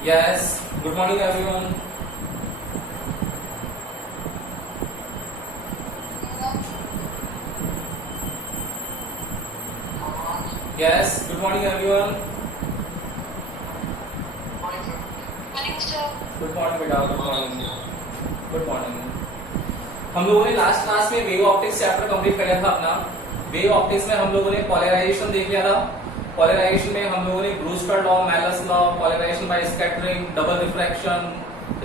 Yes, good morning everyone. Yes, good morning everyone. Good morning बेटा, good morning, good morning. हम लोगों ने last class में wave optics chapter complete कर लिया था अपना। वेव ऑप्टिक्स में हम लोगों ने पोलराइजेशन देख लिया था। पोलराइजेशन में हम लोगों ने Brewster law, Malus law, polarization by scattering, double refraction,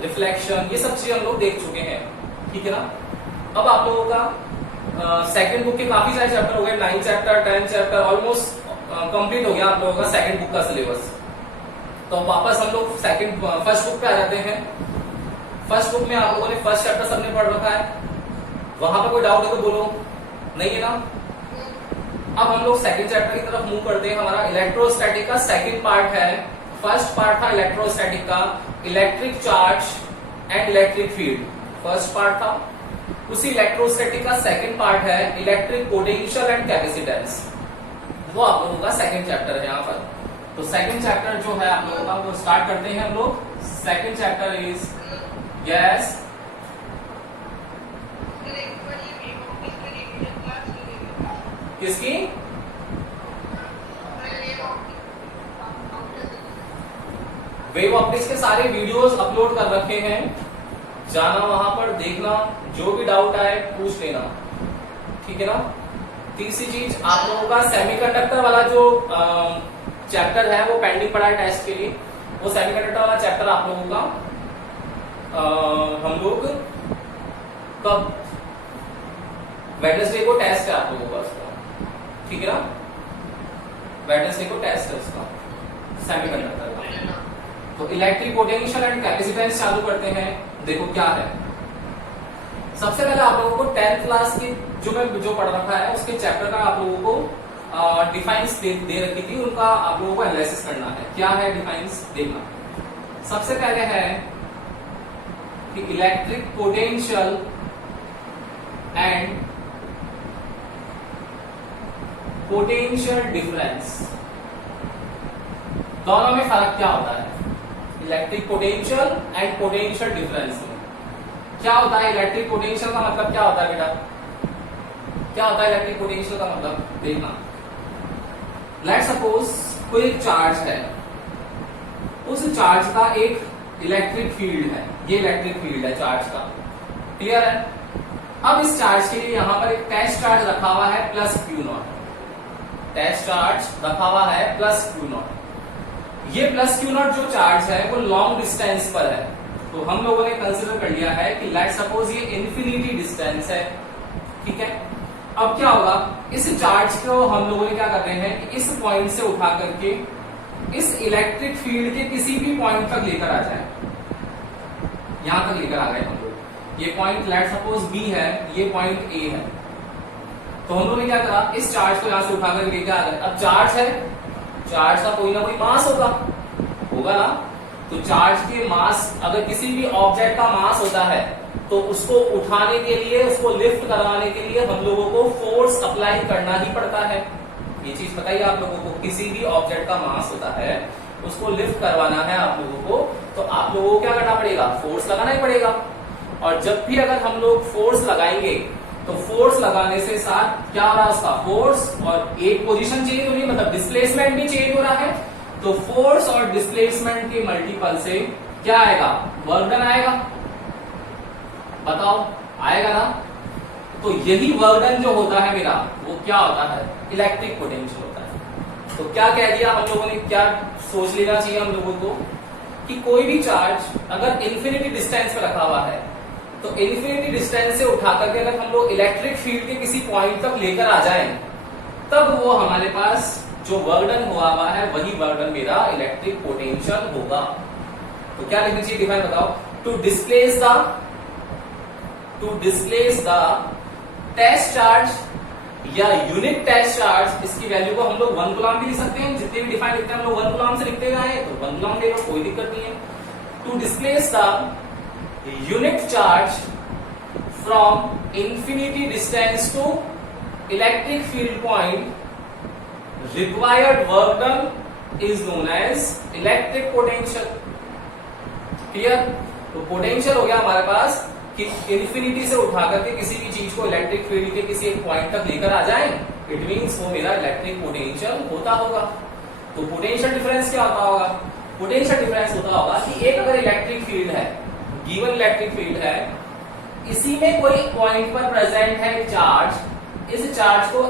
reflection, ये सब चीजें हम लोग देख चुके हैं। ठीक है ना। अब आप लोगों का सेकंड बुक के काफी सारे चैप्टर हो गए, 9 चैप्टर, 10 चैप्टर, ऑलमोस्ट कंप्लीट हो गया आप लोगों का सेकंड बुक का सिलेबस। तो वापस हम लोग फर्स्ट बुक पे आ जाते हैं। फर्स्ट बुक में आप लोगों ने फर्स्ट चैप्टर सबने पढ़ रखा है, वहां पर कोई डाउट है तो बोलो, नहीं है ना। अब हम लोग सेकंड चैप्टर की तरफ मूव करते हैं। हमारा इलेक्ट्रोस्टैटिक का सेकंड पार्ट है। फर्स्ट पार्ट था इलेक्ट्रोस्टैटिक का electric charge and electric field, first part था। उसी इलेक्ट्रोस्टैटिक का सेकंड पार्ट है इलेक्ट्रिक पोटेंशियल एंड कैपेसिटेंस, वो आप लोगों का सेकंड चैप्टर है यहाँ पर। तो सेकंड चैप्टर जो है आप लोगों का वो स्टार्ट करते हैं हम लोग। सेकंड चैप्टर इज यस किसकी? वेव ऑप्टिक्स के सारे वीडियोस अपलोड कर रखे हैं, जाना वहां पर देखना, जो भी डाउट आए पूछ लेना, ठीक है ना। तीसरी चीज आप लोगों का सेमीकंडक्टर वाला जो चैप्टर है वो पेंडिंग पड़ा है टेस्ट के लिए। वो सेमीकंडक्टर वाला चैप्टर आप लोगों का हम लोग कब, वेडनेसडे को टेस्ट है आप लोगों का उसका, ठीक है ना। वेडनेसडे को टेस्ट है उसका सेमीकंडक्टर का। तो इलेक्ट्रिक पोटेंशियल एंड कैपेसिटेंस चालू करते हैं। देखो क्या है, सबसे पहले आप लोगों को 10th क्लास की जो पढ़ रखा है उसके चैप्टर का आप लोगों को डिफाइंस दे रखी थी, उनका आप लोगों को एनालिसिस करना है। क्या है डिफाइंस देखना। सबसे पहले है कि electric potential and potential difference, दोनों में फर्क क्या होता है। Electric potential and potential difference में क्या होता है। इलेक्ट्रिक पोटेंशियल का मतलब क्या होता है बेटा, क्या होता है इलेक्ट्रिक पोटेंशियल का मतलब देखना। लेट सपोज कोई एक चार्ज है, उस चार्ज का एक इलेक्ट्रिक फील्ड है, ये इलेक्ट्रिक फील्ड है चार्ज का, क्लियर है। अब इस चार्ज के लिए यहां पर एक टेस्ट चार्ज रखा हुआ है प्लस Q0, टेस्ट चार्ज रखा हुआ है प्लस Q0। ये प्लस Q0 जो चार्ज है वो लॉन्ग डिस्टेंस पर है, तो हम लोगों ने कंसिडर कर लिया है कि लेट सपोज ये इन्फिनिटी डिस्टेंस है, ठीक है। अब क्या होगा, इस चार्ज को हम लोगों ने क्या कर रहे हैं कि इस पॉइंट से उठा करके इस इलेक्ट्रिक फील्ड के किसी भी पॉइंट तक लेकर आ जाए, यहां तक लेकर आ गए हम लोग। ये पॉइंट लेट सपोज B है, ये पॉइंट A है, तो हम लोगों ने क्या करा, इस चार्ज को यहां से उठा कर लेकर आ गए। अब चार्ज है, चार्ज का कोई ना कोई मास होगा ना। तो चार्ज के मास, अगर किसी भी ऑब्जेक्ट का मास होता है तो उसको उठाने के लिए, उसको लिफ्ट करवाने के लिए हम लोगों को फोर्स अप्लाई करना ही पड़ता है। ये चीज बताइए आप लोगों को, किसी भी ऑब्जेक्ट का मास होता है, उसको लिफ्ट करवाना है आप लोगों को, तो आप लोगों को क्या करना पड़ेगा, फोर्स लगाना ही पड़ेगा। और जब भी अगर हम लोग फोर्स लगाएंगे तो फोर्स लगाने से साथ क्या हो रहा है, उसका फोर्स और एक पोजीशन चेंज हो रही है, मतलब डिस्प्लेसमेंट भी चेंज हो रहा है। तो फोर्स और डिस्प्लेसमेंट के मल्टीपल से क्या आएगा, वर्क डन आएगा, बताओ आएगा ना। तो यही वर्क डन जो होता है मेरा, वो क्या होता है, इलेक्ट्रिक पोटेंशियल होता है। तो क्या कह दिया हम लोगों ने, क्या सोच लेना चाहिए हम लोगों को कि कोई भी चार्ज अगर इन्फिनिटी डिस्टेंस पे रखा हुआ है, तो इन्फिनिटी डिस्टेंस से उठा करके अगर हम लोग इलेक्ट्रिक फील्ड के किसी पॉइंट तक लेकर आ जाए, तब वो हमारे पास जो वर्क डन हुआ है वही वर्क डन मेरा इलेक्ट्रिक पोटेंशियल होगा। तो क्या लिखना चाहिए डिफाइन बताओ, to displace the test charge या यूनिट टेस्ट चार्ज, इसकी वैल्यू को हम लोग 1 कूलम भी लिख सकते हैं, जितने भी डिफाइन लिखते हैं हम लोग 1 कूलम से लिखते हैं, तो 1 कूलम ले लो, कोई दिक्कत नहीं है। To displace the unit charge from infinity distance to electric field point, required work done is known as electric potential। Clear? तो पोटेंशियल हो गया हमारे पास कि इन्फिनिटी से उठा करके किसी भी चीज को इलेक्ट्रिक फील्ड के किसी एक पॉइंट तक लेकर आ जाए, इट मींस वो मेरा इलेक्ट्रिक पोटेंशियल होता होगा। तो पोटेंशियल डिफरेंस क्या होता होगा? पोटेंशियल डिफरेंस होता होगा कि एक अगर इलेक्ट्रिक फील्ड है, गिवन इलेक्ट्रिक फील्ड है, इसी में कोई पॉइंट पर प्रेजेंट है चार्ज, इस चार्ज को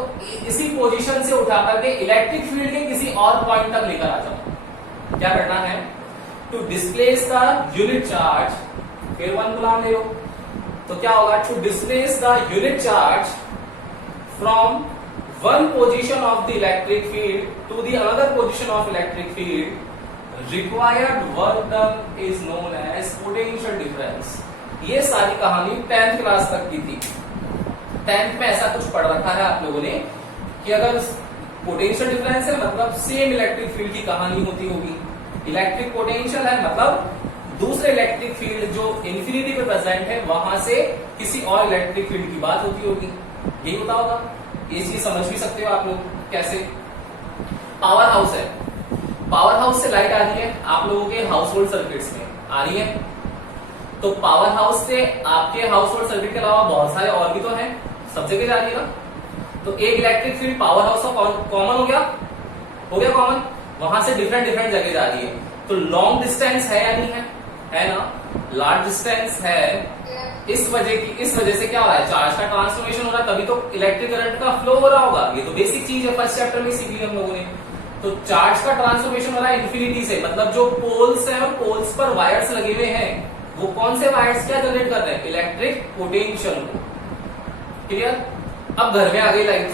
इसी पोजीशन से उठा करके इलेक्ट्रिक फील्ड के किसी और पॉइंट तक लेकर आ जाओ। क्या करना है? To displace the unit charge, फिर वन गुलाम ले लो, तो क्या होगा? To displace the unit charge from one position of the electric field to the another position of electric field, required work done is known as potential difference. ये सारी कहानी 10th क्लास तक की थी। 10th में ऐसा कुछ पढ़ रखा है आप लोगों ने कि अगर पोटेंशियल डिफरेंस है मतलब सेम इलेक्ट्रिक फील्ड की कहानी होती होगी, इलेक्ट्रिक पोटेंशियल है मतलब दूसरे इलेक्ट्रिक फील्ड जो इंफिनिटी पे प्रेजेंट है वहां से किसी और इलेक्ट्रिक फील्ड की बात होती होगी। यही होता होगा। ये चीज समझ भी सकते हो आप लोग कैसे। पावर हाउस है, पावर हाउस से लाइट आ रही है आप लोगों के हाउस होल्ड सर्किट्स में आ रही है, तो पावर हाउस से आपके हाउस होल्ड सर्किट के अलावा बहुत सारे और भी तो हैं, सब जगह जा रही है ना। तो एक इलेक्ट्रिक फील्ड पावर हाउस का कॉमन हो गया कॉमन, वहां से डिफरेंट डिफरेंट जगह जा रही है। तो लॉन्ग डिस्टेंस है या नहीं है ना? लार्ज डिस्टेंस है। इस वजह से क्या हो रहा है? चार्ज का ट्रांसफॉर्मेशन हो रहा है, तभी तो इलेक्ट्रिक करंट का फ्लो हो रहा होगा। ये तो बेसिक चीज है, फर्स्ट चैप्टर में सीख ली हम लोगों ने। तो चार्ज का ट्रांसफॉर्मेशन हो रहा है इन्फिनिटी से, मतलब जो पोल्स हैं और पोल्स पर वायर्स लगे हुए हैं, वो कौन से वायर्स क्या जनरेट कर रहे हैं? इलेक्ट्रिक पोटेंशियल को। क्लियर? अब घर में आ गई लाइट,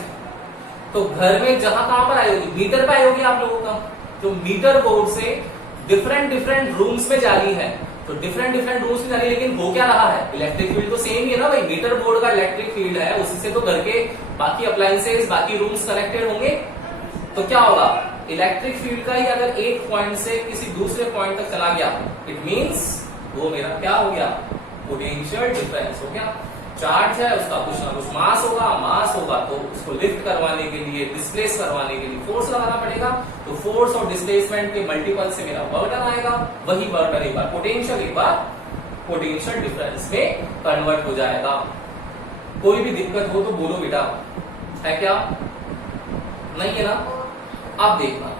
तो घर में जहां कहां पर आई होगी? मीटर पे आई होगी आप लोगों का। तो मीटर बोर्ड से डिफरेंट डिफरेंट रूम्स में जा रही है, तो डिफरेंट डिफरेंट रूम्स में जा रही है, लेकिन हो क्या रहा है? इलेक्ट्रिक फील्ड तो सेम ही है ना भाई। मीटर बोर्ड का इलेक्ट्रिक फील्ड है, उसी से तो घर के बाकी अप्लायंसेस, बाकी रूम्स कनेक्टेड होंगे। तो क्या होगा? इलेक्ट्रिक फील्ड का ही अगर एक पॉइंट से किसी दूसरे पॉइंट तक चला गया, इट मींस वो मेरा क्या हो गया? पोटेंशियल डिफरेंस हो गया। चार्ज है, उसका कुछ ना कुछ मास होगा, तो उसको लिफ्ट करवाने के लिए, डिस्प्लेस करवाने के लिए फोर्स लगाना पड़ेगा। तो फोर्स और डिस्प्लेसमेंट के मल्टीपल से मेरा वर्क डन आएगा, वही वर्क डन एक बार पोटेंशियल, एक बार पोटेंशियल डिफरेंस में कन्वर्ट हो जाएगा। कोई भी दिक्कत हो तो बोलो बेटा, है क्या? नहीं है ना? अब देखना,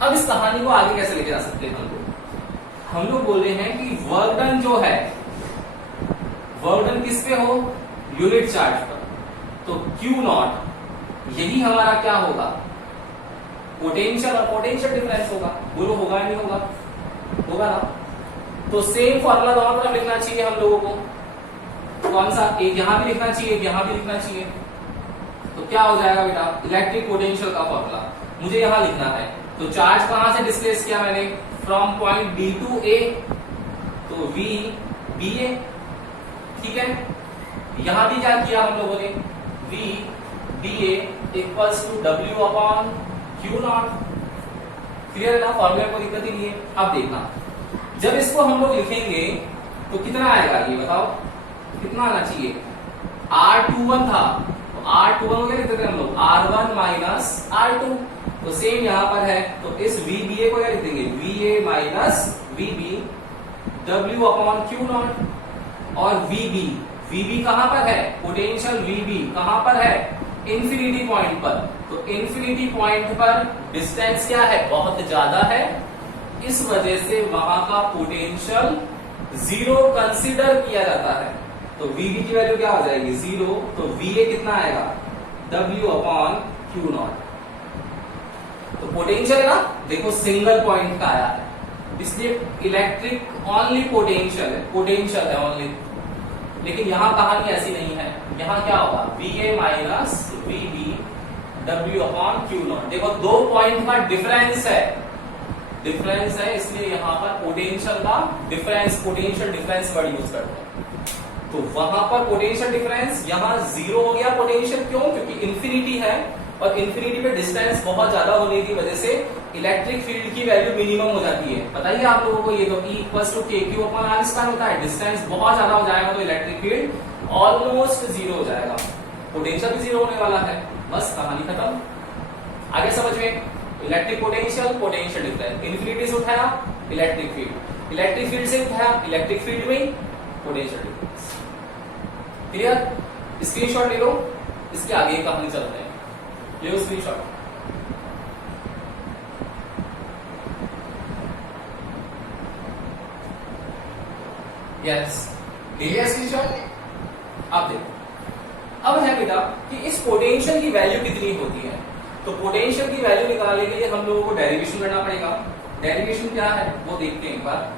अब इस कहानी को आगे कैसे लेके जा सकते हैं हम लोग बोल रहे हैं कि वर्क डन जो है, वर्क डन किस पे हो? यूनिट चार्ज पर। तो Q नॉट यही हमारा क्या होगा? पोटेंशियल और पोटेंशियल डिफरेंस होगा। बोलो होगा या नहीं होगा? होगा ना? तो सेम फॉर्मूला दोनों तरफ लिखना चाहिए हम लोगों को। कौन सा? एक यहां भी लिखना चाहिए, एक यहां भी लिखना चाहिए। तो क्या हो जाएगा बेटा? इलेक्ट्रिक पोटेंशियल का फॉर्मूला मुझे यहां लिखना है। तो चार्ज कहां से डिस्प्लेस किया मैंने? From point B to A, तो V BA, ठीक है। यहां भी क्या किया हम लोगों ने? V BA equals to W upon Q naught. Clear है ना? फॉर्मूले को दिक्कत ही नहीं है। अब देखना, जब इसको हम लोग लिखेंगे तो कितना आएगा ये बताओ? कितना आना चाहिए? R21 था, तो R21 हो गया, लिखते थे हम लोग R1 माइनस R2। तो सेम यहां पर है, तो इस VBA को क्या लिख देंगे? VA minus VB W upon Q not. और VB कहां पर है? पोटेंशियल VB कहां पर है? इंफिनिटी पॉइंट पर। तो इंफिनिटी पॉइंट पर डिस्टेंस क्या है? बहुत ज्यादा है, इस वजह से वहां का पोटेंशियल जीरो कंसीडर किया जाता है। तो VB की वैल्यू क्या हो जाएगी? जीरो। तो VA कितना आएगा? W upon Q not. तो पोटेंशियल ना देखो सिंगल पॉइंट का आया है, इसलिए इलेक्ट्रिक ओनली पोटेंशियल है ओनली। लेकिन यहां कहानी ऐसी नहीं है, यहां क्या होगा? VA minus VB W upon Q not. देखो दो पॉइंट का डिफरेंस है, इसलिए यहां पर पोटेंशियल का difference, potential difference word use करते हैं। तो वहां पर पोटेंशियल डिफरेंस, यहां जीरो हो गया पोटेंशियल। क्यों? क्योंकि इंफिनिटी है, और इंफिनिटी पे डिस्टेंस बहुत ज्यादा होने की वजह से इलेक्ट्रिक फील्ड की वैल्यू मिनिमम हो जाती है। बताइए आप लोगों को, ये तो E equals to KQ upon R square होता है। डिस्टेंस बहुत ज्यादा हो जाएगा तो इलेक्ट्रिक फील्ड ऑलमोस्ट जीरो हो जाएगा, पोटेंशियल भी जीरो होने वाला है। बस कहानी खत्म। आगे समझ में? Electric potential, potential difference, infinity से उठाया इलेक्ट्रिक फील्ड। इलेक्ट्रिक फील्ड से उठाया, इलेक्ट्रिक फील्ड में पोटेंशियल डिफरेंस। क्लियर? स्क्रीनशॉट ले लो, इसके आगे कहानी चलते हैं। ले लो स्क्रीनशॉट। यस, ले लिया स्क्रीनशॉट। अब देखो, अब है बेटा कि इस पोटेंशियल की वैल्यू कितनी होती है। तो पोटेंशियल की वैल्यू निकालने के लिए हम लोगों को डेरिवेशन करना पड़ेगा। डेरिवेशन क्या है वो देखते हैं एक बार।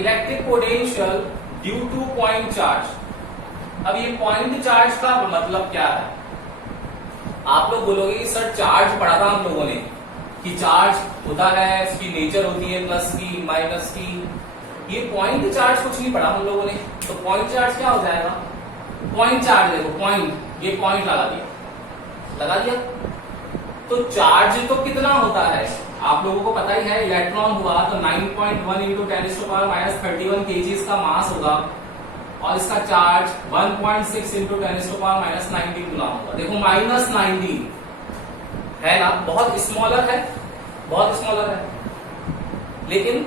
Electric potential due to point charge. अब ये पॉइंट चार्ज का मतलब क्या है? आप लोग बोलोगे कि सर चार्ज पढ़ा था हम लोगों ने कि चार्ज होता है, उसकी नेचर होती है प्लस की माइनस की। ये पॉइंट चार्ज कुछ नहीं पढ़ा हम लोगों ने। तो पॉइंट चार्ज क्या हो जाएगा? पॉइंट चार्ज देखो, पॉइंट, ये पॉइंट लगा दिया। तो चार्ज तो कितना होता है आप लोगों को पता ही है। इलेक्ट्रॉन हुआ तो 9.1 इंटू 10⁻³ kg का मास होगा और इसका चार्ज 1.6 इंटू 10⁻19 गुना होगा। देखो -19 है ना, बहुत स्मॉलर है, बहुत स्मॉलर है। लेकिन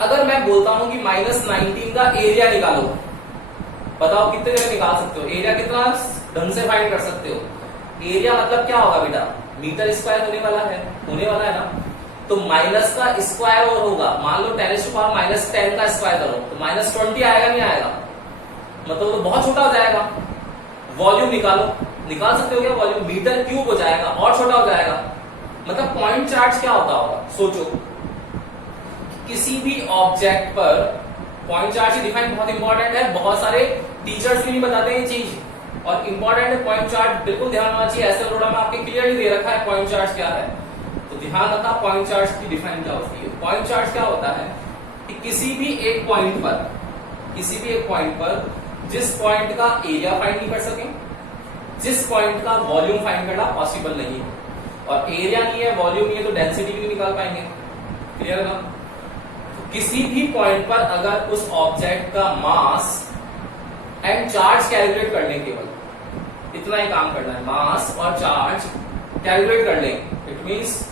अगर मैं बोलता हूं कि -19 का एरिया निकालो, बताओ कितने जगह निकाल सकते हो? एरिया कितना ढंग से फाइंड कर सकते हो? एरिया मतलब क्या होगा बेटा? मीटर स्क्वायर होने वाला है ना। तो माइनस का स्क्वायर और होगा, मान लो 10⁻10 का स्क्वायर करो तो -20 आएगा, नहीं आएगा? मतलब तो बहुत छोटा हो जाएगा। वॉल्यूम निकाल सकते हो क्या? वॉल्यूम मीटर क्यूब हो जाएगा और छोटा हो जाएगा। मतलब पॉइंट चार्ज क्या होता होगा? सोचो, किसी भी ऑब्जेक्ट पर पॉइंट चार्ज की डिफाइन बहुत इंपॉर्टेंट है। बहुत सारे टीचर्स भी नहीं बताते हैं ये चीज, और इंपॉर्टेंट है पॉइंट चार्ज, बिल्कुल ध्यान होना चाहिए। ऐसे प्रोग्राम में आपके क्लियरली दे रखा है पॉइंट चार्ज क्या है, तो ध्यान रखना पॉइंट चार्ज की डिफाइन क्या होती है। पॉइंट चार्ज क्या होता है कि किसी भी एक पॉइंट पर जिस पॉइंट का एरिया फाइंड नहीं कर सके, जिस पॉइंट का वॉल्यूम फाइंड करना पॉसिबल नहीं है, और एरिया नहीं है, वॉल्यूम नहीं है, तो डेंसिटी भी नहीं निकाल पाएंगे। क्लियर है ना? तो किसी भी पॉइंट पर अगर उस ऑब्जेक्ट का मास एंड चार्ज कैलकुलेट कर लें, केवल इतना ही काम करना है, मास और चार्ज कैलकुलेट कर लें, इट मींस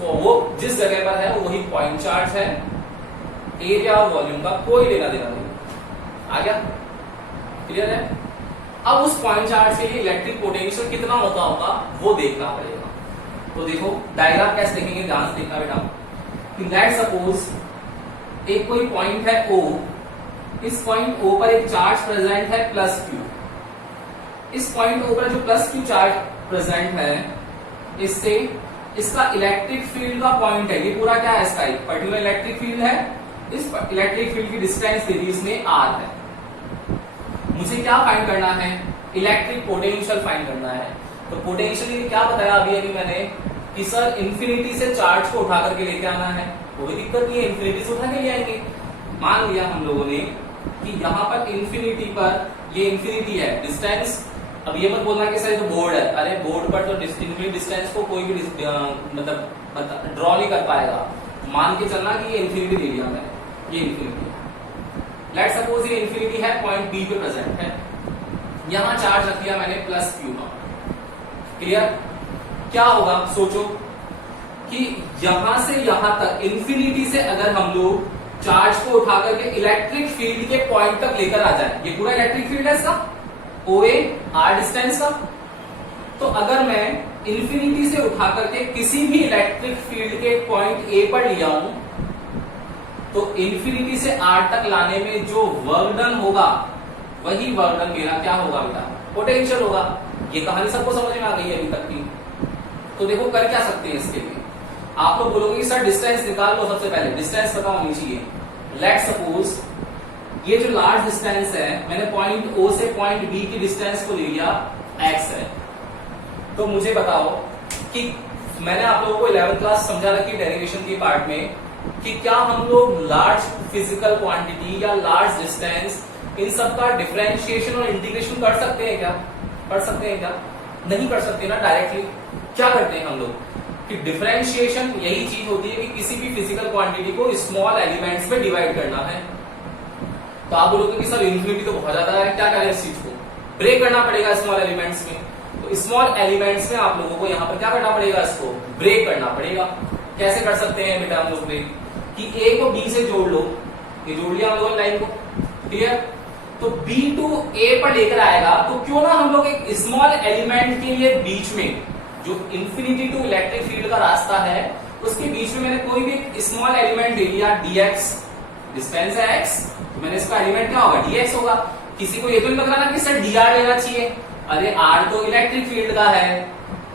वो जिस जगह पर है वही पॉइंट चार्ज है। एरिया और वॉल्यूम का कोई लेना देना नहीं। आ गया? क्लियर है? अब उस पॉइंट चार्ज के लिए इलेक्ट्रिक पोटेंशियल कितना होता होगा वो देखना पड़ेगा। तो देखो डायग्राम कैसे देखेंगे, ध्यान से देखना बेटा। लेट्स सपोज एक कोई पॉइंट है O, इस पॉइंट O पर एक चार्ज प्रेजेंट है +Q। इस पॉइंट O पर जो +Q चार्ज प्रेजेंट है, इससे इसका इलेक्ट्रिक फील्ड का पॉइंट है, ये पूरा क्या है, इसका एक पर्टिकुलर इलेक्ट्रिक फील्ड है। इस इलेक्ट्रिक फील्ड की डिस्टेंस दे दी इसमें R है। मुझे क्या फाइंड करना है? इलेक्ट्रिक पोटेंशियल फाइंड करना है। तो पोटेंशियल क्या बताया अभी मैंने कि सर इंफिनिटी से चार्ज को उठा करके लेके आना है, कोई दिक्कत नहीं है, इंफिनिटी से उठा के ले आएंगे। मान लिया हम लोगों ने कि यहाँ पर इंफिनिटी पर, ये इंफिनिटी है डिस्टेंस। अब ये मत बोलना कि सर तो बोर्ड है, अरे बोर्ड पर तो इंफिनिट डिस्टेंस को कोई भी मतलब ड्रॉ नहीं कर पाएगा। मान के चलना कि ये इंफिनिटी ले लिया मैंने, ये इंफिनिटी है। लेट्स सपोज ये इंफिनिटी है, पॉइंट बी पे प्रेजेंट है। यहां चार्ज रख दिया मैंने +Q। क्लियर? क्या होगा सोचो कि यहां से यहां तक इंफिनिटी से अगर हम लोग चार्ज को उठा करके इलेक्ट्रिक फील्ड के पॉइंट तक लेकर आ जाए, ये पूरा इलेक्ट्रिक फील्ड है इसका, OA R डिस्टेंस का। तो अगर मैं इंफिनिटी से उठा करके किसी भी इलेक्ट्रिक फील्ड के पॉइंट A पर लिया हूं, तो इंफिनिटी से R तक लाने में जो वर्क डन होगा वही वर्क डन मेरा क्या होगा बेटा? पोटेंशियल होगा। ये कहानी सबको समझ में आ गई है अभी तक की। तो देखो कर क्या सकते हैं इसके लिए। आप लोग बोलोगे कि सर डिस्टेंस निकाल लो, सबसे पहले डिस्टेंस पता होनी चाहिए। लेट्स सपोज ये जो लार्ज डिस्टेंस है, मैंने पॉइंट ओ से पॉइंट बी की डिस्टेंस को ले लिया एक्स है। तो मुझे बताओ कि मैंने आप लोगों को 11th क्लास समझा रखी डेरिवेशन की पार्ट में कि क्या हम लोग लार्ज फिजिकल क्वांटिटी या लार्ज डिस्टेंस इन सब का डिफरेंशिएशन और इंटीग्रेशन कर सकते हैं क्या? कर सकते हैं क्या? नहीं कर सकते ना डायरेक्टली। क्या करते हैं हम लोग कि डिफरेंशिएशन यही चीज होती है कि किसी भी फिजिकल क्वांटिटी को स्मॉल एलिमेंट्स में डिवाइड करना है। तो आप बोलोगे कि सर इन्फिनिटी तो बहुत ज्यादा है, क्या करें इस चीज को? ब्रेक करना पड़ेगा स्मॉल एलिमेंट्स में। तो स्मॉल एलिमेंट्स में आप लोगों को यहाँ पर क्या करना पड़ेगा? इसको ब्रेक करना पड़ेगा। कैसे कर सकते हैं बेटा हम लोग ब्रेक? कि ए को बी से जोड़ लो, ये जोड़ लिया हम लोगों ने लाइन को, क्लियर? तो बी टू ए पर लेकर आएगा, तो क्यों ना हम लोग एक स्मॉल एलिमेंट के लिए बीच में जो इंफिनिटी टू इलेक्ट्रिक फील्ड का रास्ता है उसके बीच में मैंने कोई भी एक स्मॉल एलिमेंट ले लिया dx, डिस्टेंस है x, तो मैंने इसका एलिमेंट क्या होगा? dx होगा। किसी को ये तो नहीं लग रहा ना कि सर dr लेना चाहिए, अरे r तो इलेक्ट्रिक फील्ड का है,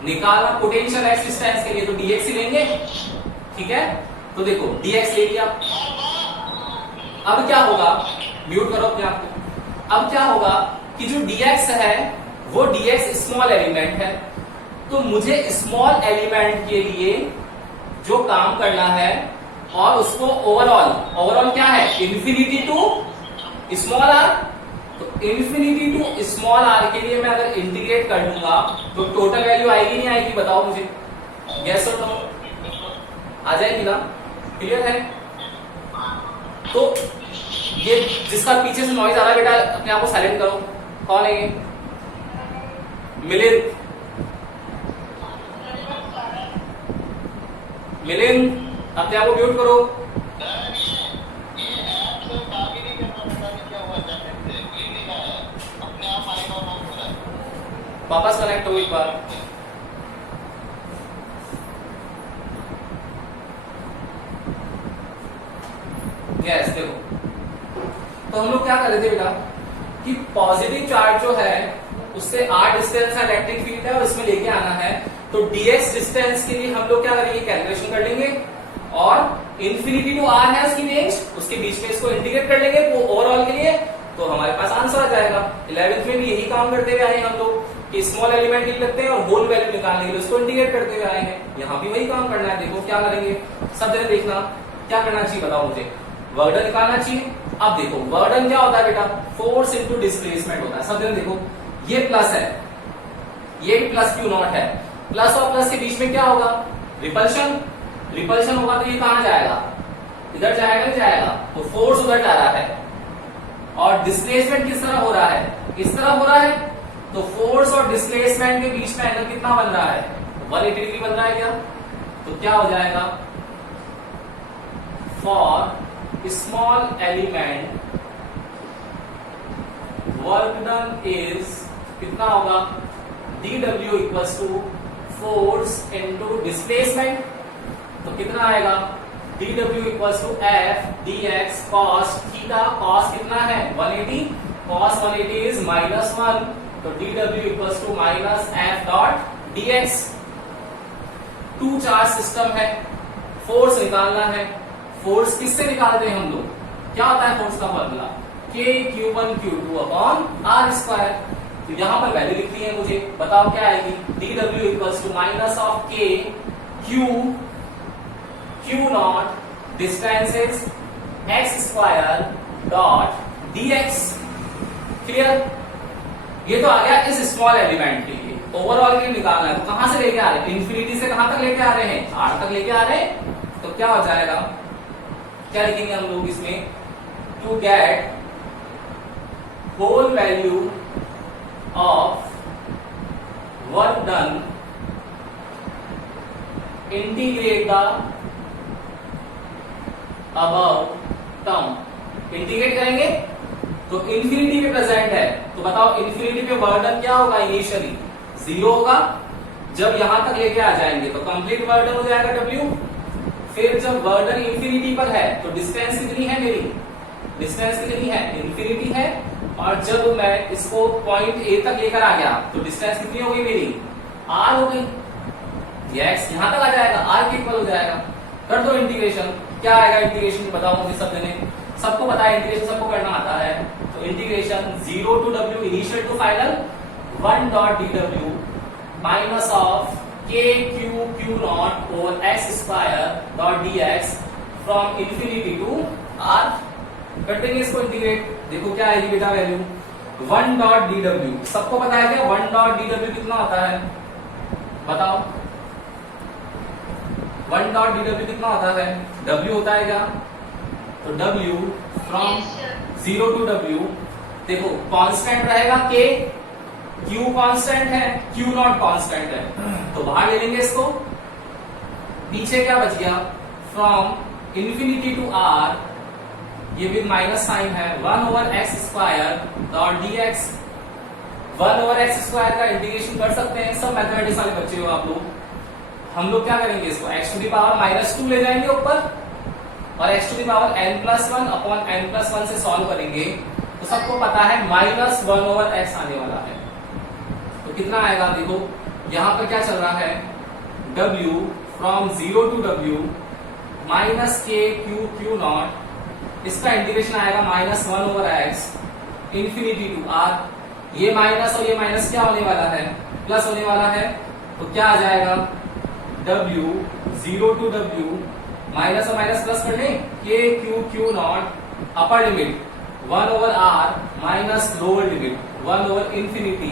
निकालना पोटेंशियल x डिस्टेंस के लिए तो dx ही लेंगे, ठीक है? तो देखो dx ले लिया। अब क्या होगा? म्यूट करो अपने आप को। अब क्या होगा कि जो dx है वो dx स्मॉल एलिमेंट है, तो मुझे स्मॉल एलिमेंट के लिए जो काम करना है और उसको ओवरऑल क्या है? Infinity to small r. तो इन्फिनिटी टू स्मॉल आर के लिए मैं अगर इंटीग्रेट कर दूंगा तो टोटल वैल्यू आएगी नहीं आएगी? बताओ मुझे, यस और नो? आ जाएगी ना? क्लियर है? तो ये जिसका पीछे से नॉइज आ रहा है बेटा अपने आप को साइलेंट करो। कौन है ये? मिलिंद, अपने आप को म्यूट करो। वापस कनेक्ट हो एक बार। यस, देखो तो हम लोग क्या कर रहे थे बेटा कि पॉजिटिव चार्ज जो है उससे r डिस्टेंस का इलेक्ट्रिक फील्ड है और इसमें लेके आना है, तो dx डिस्टेंस के लिए हम लोग क्या करेंगे? कैलकुलेशन कर लेंगे और इन्फिनिटी टू r है उसकी रेंज, उसके बीच में इसको इंटीग्रेट कर लेंगे वो ओवरऑल के लिए, तो हमारे पास आंसर आ जाएगा। 11th में भी यही काम करते हुए आए हम लोग कि स्मॉल एलिमेंट लिख लेते हैं और होल वैल्यू निकालने के लिए उसको इंटीग्रेट करते हुए आए हैं। यहाँ भी वही काम करना है। देखो क्या करेंगे, सब जगह देखना क्या करना चाहिए, बताओ मुझे। वर्डन निकालना चाहिए। अब देखो वर्डन क्या होता है बेटा? फोर्स इनटू डिस्प्लेसमेंट होता है। सब जगह देखो ये प्लस है, ये प्लस क्यू नॉट है, प्लस और प्लस के बीच में क्या होगा? रिपल्शन। रिपल्शन होगा तो ये कहां जाएगा? इधर जाएगा, नहीं जाएगा? तो फोर्स उधर जा रहा है और डिस्प्लेसमेंट किस तरह हो रहा है? इस तरह हो रहा है। तो फोर्स और डिस्प्लेसमेंट के बीच में एंगल कितना बन रहा है? 180 डिग्री बन रहा है क्या? तो क्या हो जाएगा? For small element work done is कितना होगा? dw equals to force into displacement. तो कितना आएगा? dw equals to f dx cos theta. cos कितना है? 180। cos 180 इज -1, तो dw equals to minus f dot dx। Two charge system है, force निकालना है। फोर्स किससे निकालते हैं हम लोग? क्या होता है फोर्स का formula? k q1 q2 upon r square. तो यहां पर वैल्यू लिखनी है मुझे, बताओ क्या आएगी? dw equals to minus of k q not distance is x square dot dx। Clear? ये तो आ गया इस स्मॉल एलिमेंट के लिए। ओवरऑल के लिए निकालना है, तो कहां से लेके आ रहे हैं? इन्फिनिटी से कहां तक लेके आ रहे हैं? r तक लेके आ रहे हैं। तो क्या हो जाएगा? क्या लिखेंगे हम लोग इसमें? To get whole value of work done integrate the above term. Integrate करेंगे तो इंफिनिटी पे प्रेजेंट है, तो बताओ इंफिनिटी पे वर्क डन क्या होगा? इनिशियली 0 होगा। जब यहां तक लेके आ जाएंगे तो कंप्लीट वर्क डन हो जाएगा W। फिर जब वर्डन इंफिनिटी पर है तो डिस्टेंस कितनी है मेरी? डिस्टेंस कितनी है? इंफिनिटी है। और जब मैं इसको पॉइंट ए तक लेकर आ गया तो डिस्टेंस कितनी हो गई मेरी? r हो गई। x यहां तक आ जाएगा, r के इक्वल हो जाएगा। कर दो इंटीग्रेशन, क्या आएगा इंटीग्रेशन बताओ मुझे सब जने। सबको पता है इंटीग्रेशन सबको करना आता है, तो integration 0 to w initial to final 1 dot dw minus of k q q not over x square dot dx from infinity to r। करेंगे इसको इंटीग्रेट, देखो क्या आएगी बेटा वैल्यू 1 डॉट dw, सबको पता है क्या 1 डॉट dw कितना होता है, बताओ 1 डॉट dw कितना होता है, w होता है क्या, तो w फ्रॉम 0 टू w, देखो कांस्टेंट रहेगा k, q कांस्टेंट है, q नॉट कांस्टेंट है, तो बाहर ले लेंगे इसको, पीछे क्या बच गया फ्रॉम इंफिनिटी टू r, ये विद माइनस साइन है 1 over x square dot dx। 1 over x square का इंटीग्रेशन कर सकते हैं, सब मैथमेटिक्स वाले बच्चे हो आप लोग। हम लोग क्या करेंगे इसको x टू दी पावर -2 ले जाएंगे ऊपर और x to the power n+1 upon n+1 से सॉल्व करेंगे, तो सबको पता है -1 ओवर x आने वाला है, तो कितना आएगा देखो यहां पर क्या चल रहा है w from 0 to w minus k q not, इसका इंटीग्रेशन आएगा -1 over x infinity to r, ये माइनस और ये माइनस क्या होने वाला है प्लस होने वाला है, तो क्या आ जाएगा w 0 टू w माइनस और माइनस प्लस कर लें k q not upper limit 1 over r minus lower limit 1 over infinity,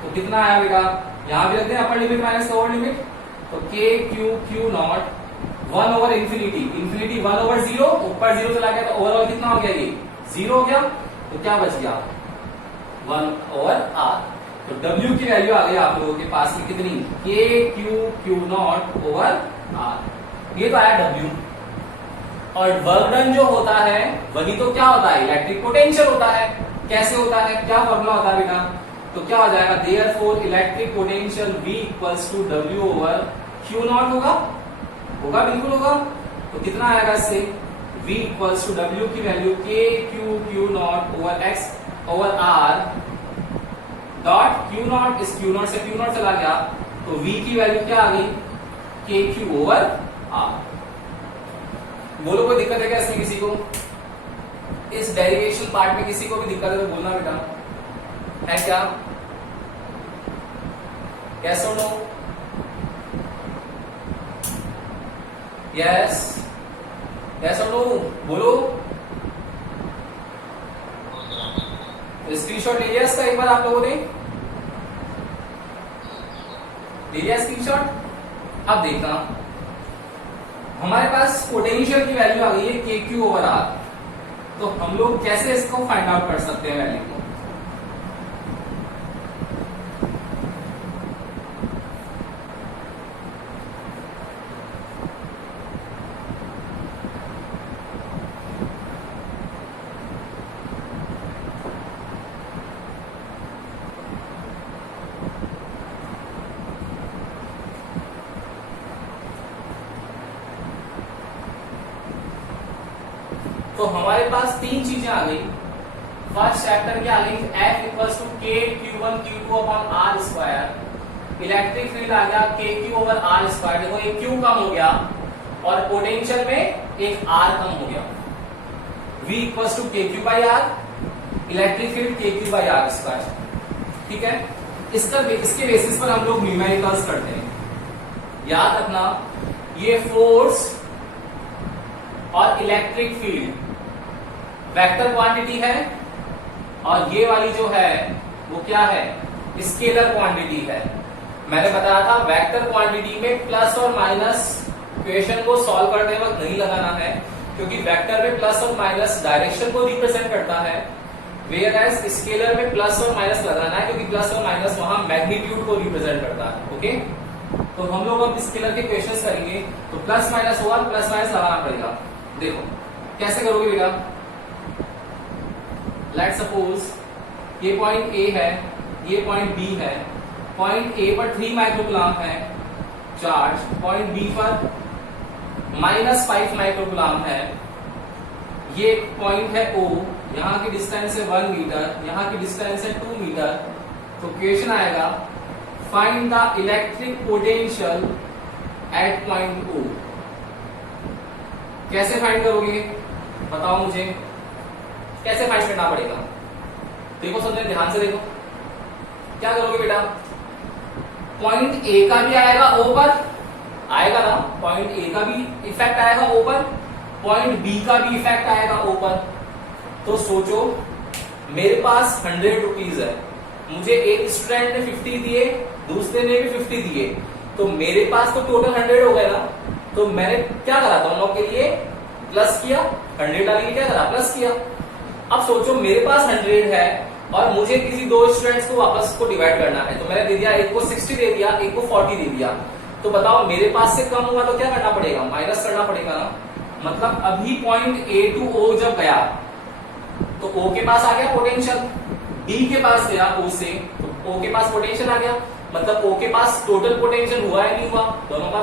तो कितना आया बेटा यहां भी रखते हैं upper limit minus lower limit, तो k q not 1 over infinity, infinity 1 over 0, ऊपर 0 चला गया तो ओवरऑल कितना हो गया ये 0 हो गया, तो क्या बच गया 1 ओवर r, तो w की वैल्यू आ गई आप लोगों के पास में कितनी k q not over r, ये तो आया w। और वर्क डन जो होता है वही तो क्या होता है इलेक्ट्रिक पोटेंशियल होता है, कैसे होता है क्या फॉर्मूला होता है बेटा, तो क्या हो जाएगा therefore electric potential v equals to w over q not होगा बिल्कुल होगा, तो कितना आएगा इससे v इक्वल्स टू w की value k q not over x over r dot q not, इस q नॉट से q नॉट चला गया, तो v की वैल्यू क्या आ गई k q ओवर r। बोलो कोई दिक्कत है क्या इसमें किसी को, इस डेरिवेशन पार्ट में किसी को भी दिक्कत है तो बोलना बेटा, है क्या, यस और नो, यस यस और नो बोलो, स्क्रीनशॉट ले लिया इसका एक बार आप लोगों ने, ले लिया स्क्रीनशॉट। अब देखना हमारे पास पोटेंशियल की वैल्यू आ गई है के क्यू ओवर आर, तो हम लोग कैसे इसको फाइंड आउट कर सकते हैं वैल्यू को, तो हमारे पास तीन चीजें आ गई, फर्स्ट चैप्टर क्या आ गई F equals to k q1 q2 upon r square, electric field आ गया k q over r square, देखो एक q कम हो गया और पोटेंशियल में एक r कम हो गया, v equals to k q by r, electric field k q by r square, ठीक है। इसके बेसिस पर हम लोग न्यूमेरिकल्स करते हैं, याद रखना ये फोर्स और इलेक्ट्रिक फील्ड वेक्टर क्वांटिटी है और ये वाली जो है वो क्या है स्केलर क्वांटिटी है। मैंने बताया था वेक्टर क्वांटिटी में प्लस और माइनस इक्वेशन को सॉल्व करते वक्त नहीं लगाना है, क्योंकि वेक्टर में प्लस और माइनस डायरेक्शन को रिप्रेजेंट करता है, वेयर एज स्केलर में प्लस और माइनस लगाना है क्योंकि प्लस और माइनस वहां मैग्नीट्यूड को रिप्रेजेंट करता है। ओके, तो हम लोग अब स्केलर के क्वेश्चंस करेंगे, तो प्लस माइनस होगा, प्लस माइनस लगाना पड़ेगा। देखो कैसे करोगे बेटा, लेट सपोज ये पॉइंट ए है, ये पॉइंट बी है, पॉइंट ए पर 3 माइक्रोकूलम है चार्ज, पॉइंट बी पर -5 माइक्रोकूलम है, ये पॉइंट है O, यहाँ की डिस्टेंस है 1 मीटर, यहाँ की डिस्टेंस है 2 मीटर। तो क्वेश्चन आएगा find the electric potential at point O। कैसे फाइंड करोगे, बताओ मुझे कैसे फाइंड करना पड़ेगा। देखो समझे, ध्यान से देखो, क्या करोगे बेटा, पॉइंट ए का भी आएगा ओ पर, आएगा ना, पॉइंट ए का भी इफेक्ट आएगा ओ पर, पॉइंट बी का भी इफेक्ट आएगा ओ पर। तो सोचो मेरे पास 100 रुपीज है, मुझे एक स्टूडेंट ने 50 दिए, दूसरे ने भी 50 दिए, तो मेरे पास तो टोटल 100 हो गया ना। तो मैंने क्या करा दोनों के लिए प्लस किया, 100 डाल के क्या करा प्लस किया। अब सोचो मेरे पास 100 है और मुझे किसी दो स्टूडेंट्स को वापस को डिवाइड करना है, तो मैंने दे दिया, एक को 60 दे दिया, एक को 40 दे दिया। तो बताओ मेरे पास से कम हुआ तो क्या करना पड़ेगा, माइनस करना पड़ेगा ना। मतलब अभी पॉइंट ए टू ओ जब गया तो ओ के पास आ गया पोटेंशियल, बी के पास गया ओ से तो ओ के पास पोटेंशियल आ गया, मतलब ओ के पास टोटल पोटेंशियल हुआ है नहीं हुआ, दोनों का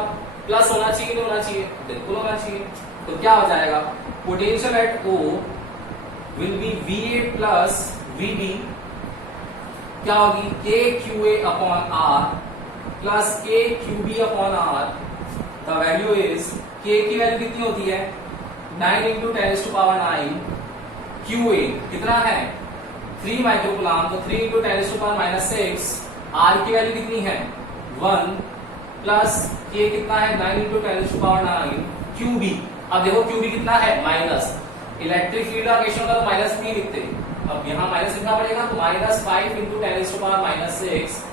प्लस होना चाहिए नहीं होना चाहिए, बिल्कुल होना चाहिए। तो क्या हो जाएगा, potential at O will be VA plus VB, क्या होगी K Q A upon R plus K Q B upon R. The value is, K की वैल्यू कितनी होती है 9 इंटू 10⁻⁹, क्यू ए कितना है 3 माइक्रोकुलाम, तो 3 इंटू 10⁻⁻⁶, आर की वैल्यू कितनी है 1 प्लस के कितना है 9 इंटू 10⁻⁹, क्यू बी। अब देखो क्यू बी कितना है माइनस, इलेक्ट्रिक फील्ड का क्वेश्चन होता तो माइनस नहीं लिखते, अब यहाँ माइनस लिखना पड़ेगा, तो -5 इंटू 10⁻⁻⁶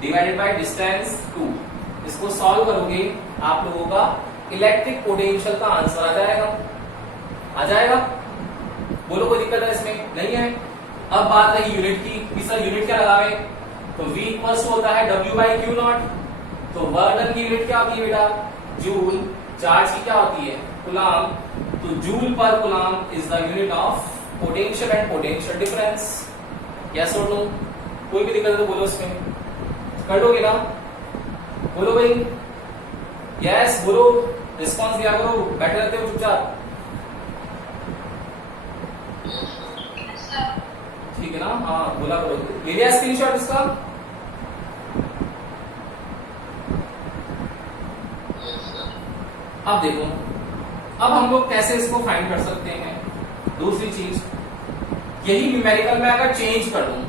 डिवाइडेड बाय डिस्टेंस 2। इसको सॉल्व करोगे आप लोगों का इलेक्ट्रिक पोटेंशियल का आंसर आ जाएगा, आ जाएगा। बोलो कोई दिक्कत है इसमें, नहीं है। अब बात रही यूनिट की, सर यूनिट क्या लगावे, तो V इक्वल्स होता है W/Q0। तो वर्क की यूनिट क्या होती है बेटा जूल, चार्ज की क्या होती है कूलम, तो जूल पर coulomb is the unit of potential and potential difference. Yes और नो, कोई भी दिक्कत है तो बोलो, इसमें कर दोगे ना, बोलो भाई यस बोलो, रिस्पॉन्स दिया करो, बैठे रहते हो चुपचाप, ठीक है ना। हाँ बोला करो, ले लिया स्क्रीनशॉट इसका। अब देखो, अब हम लोग कैसे इसको फाइंड कर सकते हैं। दूसरी चीज, यही न्यूमेरिकल में अगर चेंज कर दूं,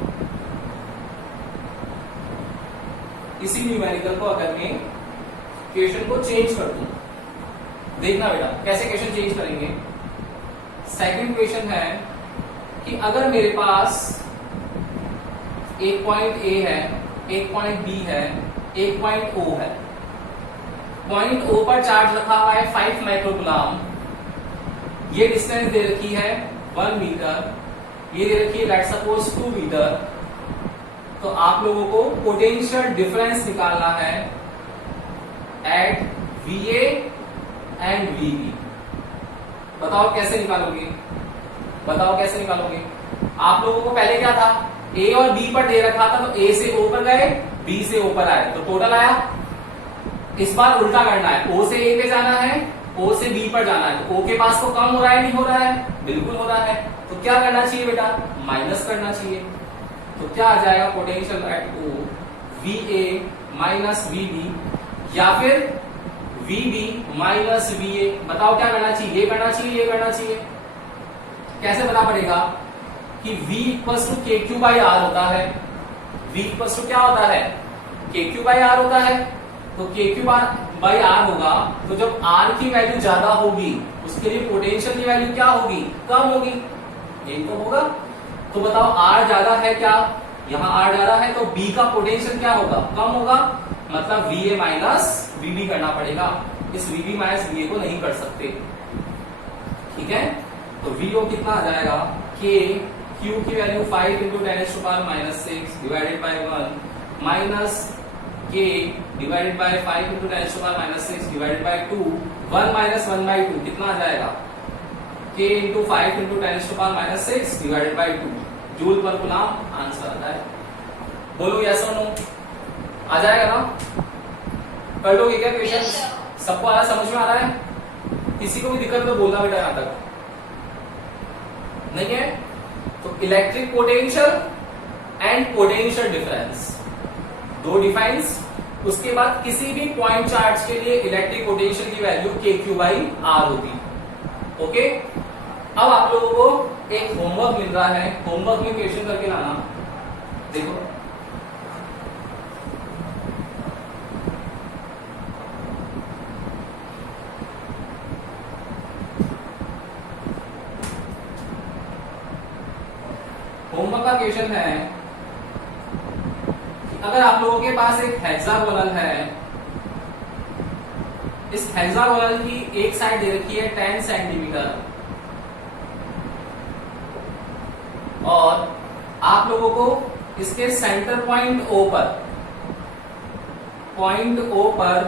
इसी न्यूमेरिकल को अगर मैं क्वेश्चन को चेंज कर दूं, देखना बेटा कैसे क्वेश्चन चेंज करेंगे। सेकंड क्वेश्चन है कि अगर मेरे पास एक पॉइंट ए है, एक पॉइंट बी है, एक पॉइंट ओ है, पॉइंट ओ पर चार्ज रखा हुआ है 5 माइक्रोकुलाम, ये डिस्टेंस दे रखी है 1 मीटर, ये दे रखी है लेट्स सपोज 2 मीटर। तो आप लोगों को पोटेंशियल डिफरेंस निकालना है एट VA एंड VB। बताओ कैसे निकालोगे, बताओ कैसे निकालोगे। आप लोगों को पहले क्या था, A और B पर दे रखा था, तो A से O पर गए, B से O पर आए, तो टोटल आया। इस बार उल्टा करना है, O से A पे जाना है, O से B पर जाना है। तो O के पास तो कम हो रहा है नहीं हो रहा है, बिल्कुल हो रहा है। तो क्या करना चाहिए बेटा, माइनस करना चाहिए। तो क्या आ जाएगा potential eight O VA minus VB, या फिर VB माइनस VA। बताओ क्या करना चाहिए, ये करना चाहिए, ये करना चाहिए। कैसे पता पड़ेगा कि V इक्वल्स टू KQ/R होता है। V इक्वल्स टू क्या होता है, KQ/R होता है। तो KQ/R होगा, तो जब R की वैल्यू ज्यादा होगी उसके लिए पोटेंशियल की वैल्यू क्या होगी, कम होगी, यही तो होगा। तो बताओ R ज्यादा है क्या, यहाँ R ज्यादा है, तो B का पोटेंशियल क्या होगा, कम होगा, मतलब VA माइनस VB करना पड़ेगा। इस VB माइनस VA को नहीं कर सकते, ठीक है। तो VO कितना आ जाएगा, K Q की value 5 into 10⁻⁻⁶ divided by 1 minus K divided by 5 into 10⁻⁻⁶ divided by 2, 1 minus 1/2 कितना आ जाएगा, K into 5 into 10⁻⁶ divided by 2 joule पर कूलम आंसर आता है। बोलो यस और नो, आ जाएगा ना, कर लोगे क्या क्वेश्चन, सबको आ रहा है, समझ में आ रहा है, किसी को भी दिक्कत तो बोलना बेटा यहां तक नहीं है। तो electric potential and potential difference दो डिफाइंस, उसके बाद किसी भी पॉइंट चार्ज के लिए इलेक्ट्रिक पोटेंशियल की वैल्यू KQ/R होगी। ओके, अब आप लोगों को एक होमवर्क मिल रहा है, होमवर्क में क्वेश्चन करके लाना। देखो होमवर्क का क्वेश्चन है कि अगर आप लोगों के पास एक हेक्सागोनल है, इस हेक्सागोनल की एक साइड दे रखी है 10 सेंटीमीटर और आप लोगों को इसके सेंटर पॉइंट O पर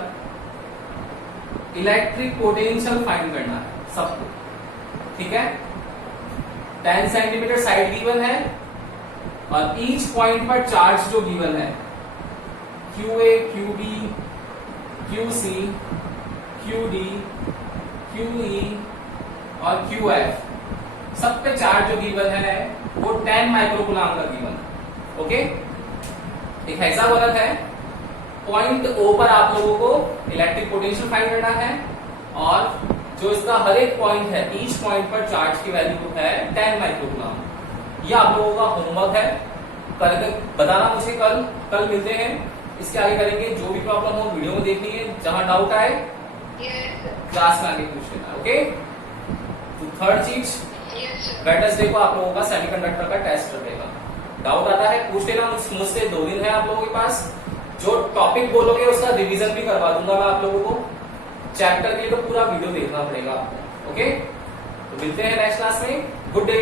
इलेक्ट्रिक पोटेंशियल फाइंड करना है सबको, ठीक है। 10 सेंटीमीटर साइड गिवन है और ईच पॉइंट पर चार्ज जो गिवन है QA, QB, QC, QD, QE और QF, सब पे चार्ज जो गिवन है वो 10 माइक्रोकूलम का गिवन है। ओके, एक हेक्सागोनल है, पॉइंट O पर आप लोगों को इलेक्ट्रिक पोटेंशियल फाइंड करना है और जो इसका हर एक पॉइंट है, ईच पॉइंट पर चार्ज की वैल्यू है 10 माइक्रोकूलम। ये आप लोगों का होमवर्क है, करके बताना मुझे कल मिलते हैं। इसके आगे करेंगे, जो भी प्रॉब्लम हो वीडियो में देखनी है, जहां डाउट आए क्लास में आके पूछ लेना। ओके, तो थर्ड चीज, वेडनेसडे को आप लोगों का सेमीकंडक्टर का टेस्ट रहेगा। डाउट आता है पूछ लेना मुझसे, 2 दिन है आप लोगों के पास। जो टॉपिक बोलोगे उसका रिवीजन भी करवा दूंगा मैं आप लोगों को। चैप्टर के लिए तो पूरा वीडियो देखना पड़ेगा आपको। ओके, तो मिलते हैं नेक्स्ट क्लास में। Good day.